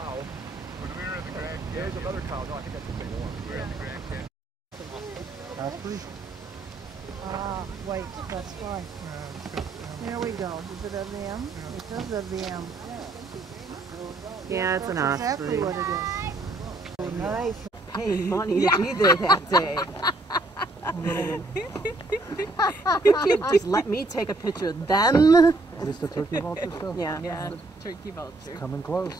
cow. When we were in the Grand Canyon. There's another cow. No, I think that's the same one. We were in the Grand Canyon. Osprey? Ah, wait, that's why. There we go. Is it of the M? It does of the M. Yeah, it's an That's osprey. exactly what it is. Oh, nice. Paying money to be there that day. You can't just let me take a picture of them. Is this the turkey vulture still? Yeah. Yeah, turkey vulture. Coming close.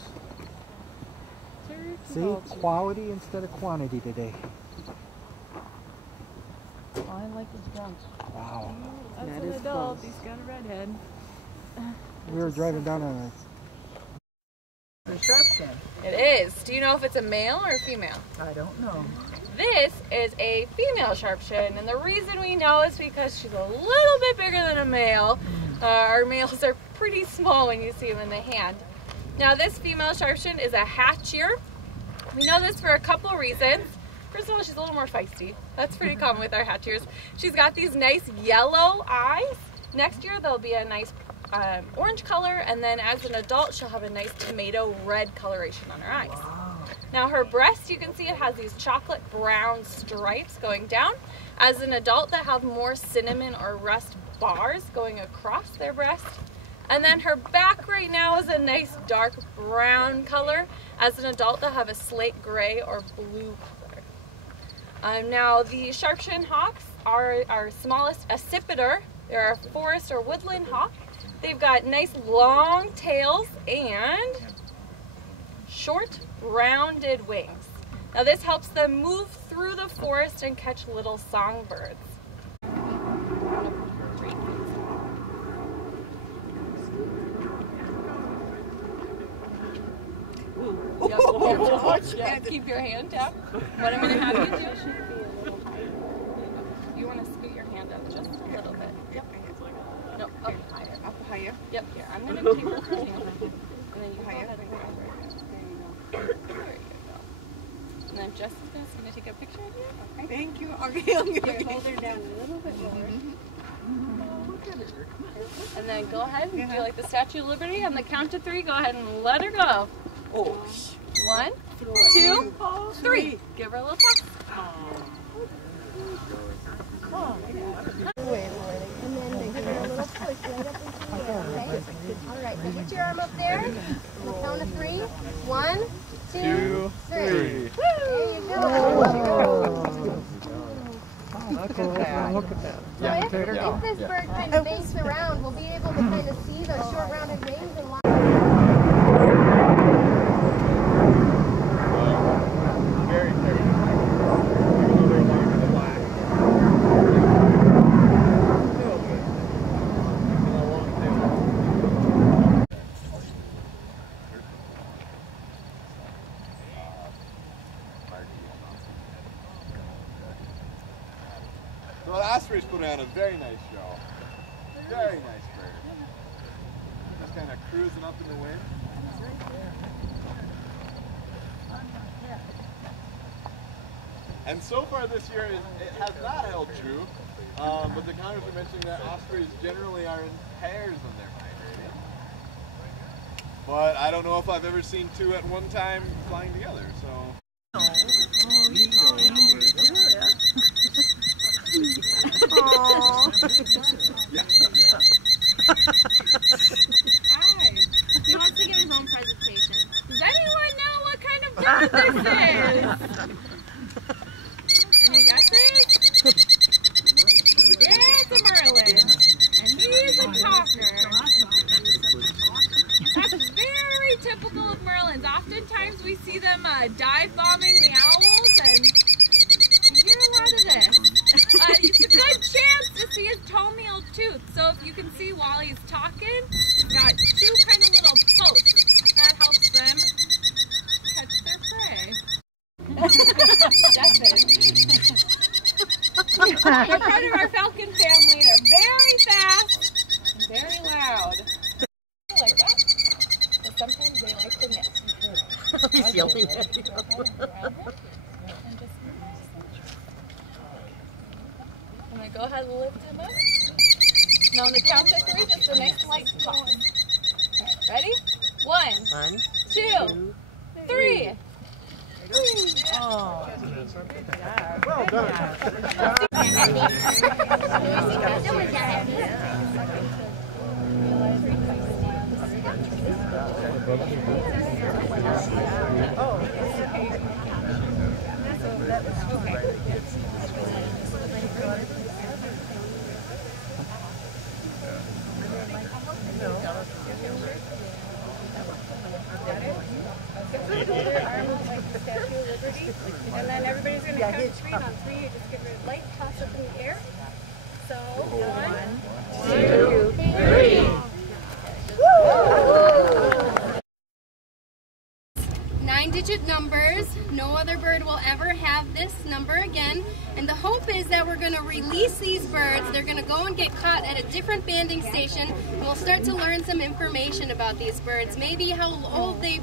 Turkey See, vulture. quality instead of quantity today. I like his guns. Wow. That's That an is adult. close. He's got a redhead. We were driving down on Perception. It is. Do you know if it's a male or a female? I don't know. This is a female sharpshin, and the reason we know is because she's a little bit bigger than a male. Our males are pretty small when you see them in the hand. Now this female sharpshin is a hatchier. We know this for a couple reasons. First of all, she's a little more feisty. That's pretty common with our hatchiers. She's got these nice yellow eyes. Next year there'll be a nice orange color, and then as an adult she'll have a nice tomato red coloration on her eyes. Now her breast, you can see it has these chocolate brown stripes going down. As an adult, they have more cinnamon or rust bars going across their breast. And then her back right now is a nice dark brown color. As an adult, they'll have a slate gray or blue color. Now the sharpshin hawks are our smallest accipiter. They're a forest or woodland hawk. They've got nice long tails and short rounded wings. Now this helps them move through the forest and catch little songbirds. Yep. Keep your hand down. What I'm going to have you do, you want to scoot your hand up just a little bit. Yep. No, up higher. Up higher? Yep, here. I'm going to take her hand. And then you higher. There you go. And then Jessica's going to take a picture of you. Okay. Thank you. Okay, hold her down a little bit more. And then go ahead and do like the Statue of Liberty. On the count of 3, go ahead and let her go. Oh. 1, 2, 3. Give her a little tap. Oh, yeah. And then they give her a little push right up into the air, okay? All right, now get your arm up there. On the count of 3. 1, 2, 3. There you go. Look at that. Look at that. So if this bird kind of makes around, we'll be able to kind of see those short rounded wings and watch. Very terrible. So the ospreys put on a very nice show. Very nice bird. Just kind of cruising up in the wind. And so far this year, it has not held true. But the counters are mentioning that ospreys generally are in pairs when they're migrating. But I don't know if I've ever seen 2 at one time flying together, so. Hi. He wants to give his own presentation. Does anyone know what kind of bird this is? Any guesses? Yeah, it's a Merlin. And he's a talker. That's very typical of Merlins. Oftentimes we see them dive bombing the owls, and you hear a lot of this. It's a good chance to see his toenail tooth. So if you can see while he's talking, he's got 2 kind of little posts. That helps them catch their prey. They're part of our falcon family. They're very fast and very loud. I like that. But sometimes they like the nest. He's yelling at you. I'm going to go ahead and lift him up. Now on the count of 3, just a nice light toss. Right, ready? 1, 2, Well done. And then everybody's going to count to 3, and on 3 you just give it a light toss up in the air. So 1, 2, 3. 9-digit numbers. No other bird will ever have this number again. And the hope is that we're going to release these birds. They're going to go and get caught at a different banding station. And we'll start to learn some information about these birds. Maybe how old they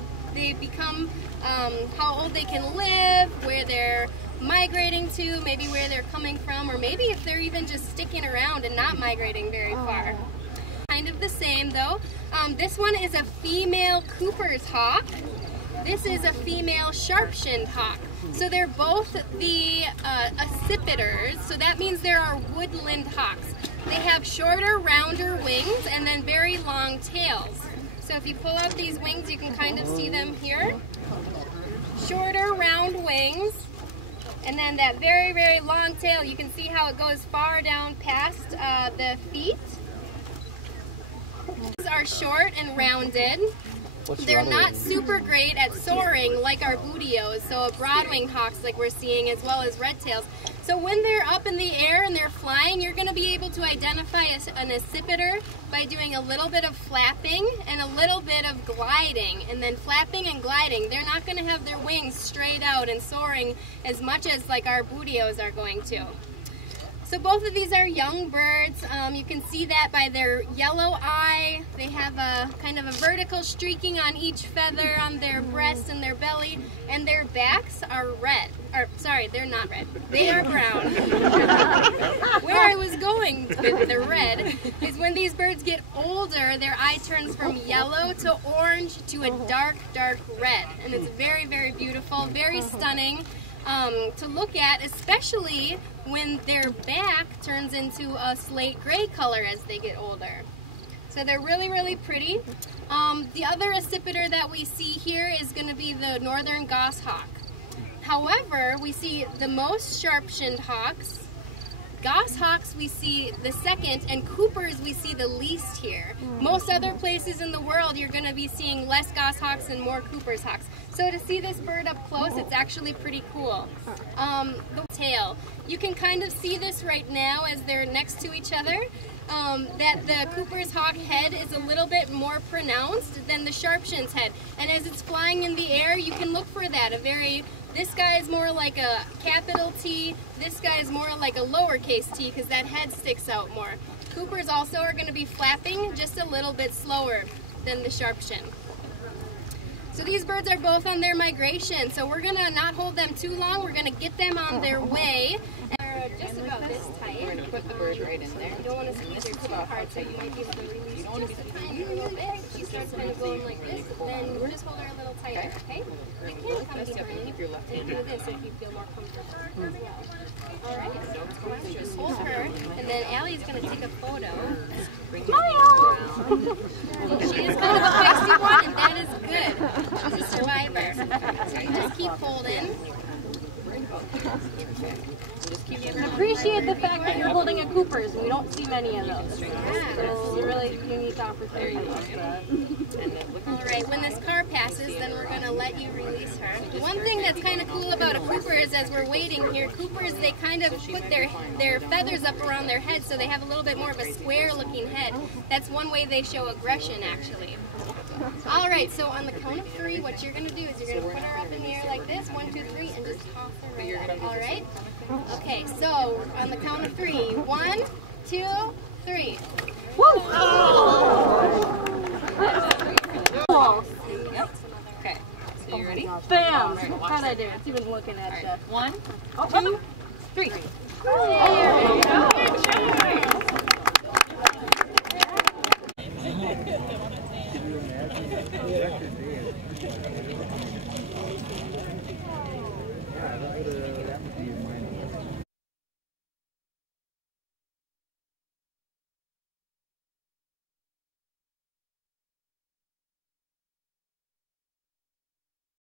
become, how old they can live, where they're migrating to, maybe where they're coming from, or maybe if they're even just sticking around and not migrating very far. Kind of the same though. This one is a female Cooper's hawk. This is a female sharp-shinned hawk. So they're both the accipiters, so that means there are woodland hawks. They have shorter, rounder wings and then very long tails. So if you pull out these wings, you can kind of see them here. Shorter, round wings, and then that very, very long tail. You can see how it goes far down past the feet. These are short and rounded. They're not super great at soaring like our bootios, so broad-winged hawks like we're seeing, as well as red tails. So when they're up in the air and they're flying, you're going to be able to identify an accipiter by doing a little bit of flapping and a little bit of gliding. And then flapping and gliding, they're not going to have their wings straight out and soaring as much as like our bootios are going to. So both of these are young birds. You can see that by their yellow eye. They have a kind of a vertical streaking on each feather on their breast and their belly, and their backs are red. Or sorry, they're not red. They are brown. Where I was going with the red is when these birds get older, their eye turns from yellow to orange to a dark, dark red, and it's very, very beautiful, very stunning. To look at, especially when their back turns into a slate gray color as they get older. So they're really, really pretty. The other accipiter that we see here is going to be the northern goshawk. However, we see the most sharp-shinned hawks. Goshawks we see the second, and Coopers we see the least here. Most other places in the world you're going to be seeing less goshawks and more Cooper's hawks. So to see this bird up close, it's actually pretty cool. The tail. You can kind of see this right now as they're next to each other, that the Cooper's hawk head is a little bit more pronounced than the sharp-shinned's head. And as it's flying in the air, you can look for that. This guy is more like a capital T, this guy is more like a lowercase t because that head sticks out more. Coopers also are going to be flapping just a little bit slower than the sharp-shin. So these birds are both on their migration, so we're going to not hold them too long, we're going to get them on their way. They're just about this tight. We're going to put the bird right in there. You don't want to squeeze her too hard, so you might be able to release just a tiny little bit. She starts kind of going like this, then we'll just hold her a little tighter, okay? You can come behind and do this if you feel more comfortable as well. Alright, so just hold her, and then Allie's going to take a photo. Smile! She is kind of a feisty one, and that is good. She's a survivor. So you just keep holding. Appreciate the fact that you're holding a Cooper's, and we don't see many of those. Yeah. So it's a really unique opportunity. Alright, when this car passes, then we're going to let you release her. One thing that's kind of cool about a Cooper is as we're waiting here, Coopers, they kind of put their feathers up around their head so they have a little bit more of a square looking head. That's one way they show aggression actually. Alright, so on the count of 3, what you're going to do is you're going to put her up in the air like this, 1, 2, 3, and just toss her right up. Alright? Okay, so on the count of 3, 1, 2, 3. Woo! Oh. Yep. Okay. So you ready? Bam! How'd I do? It's even looking at you. 1, 2, 3. There we go. Good job. that would be mine.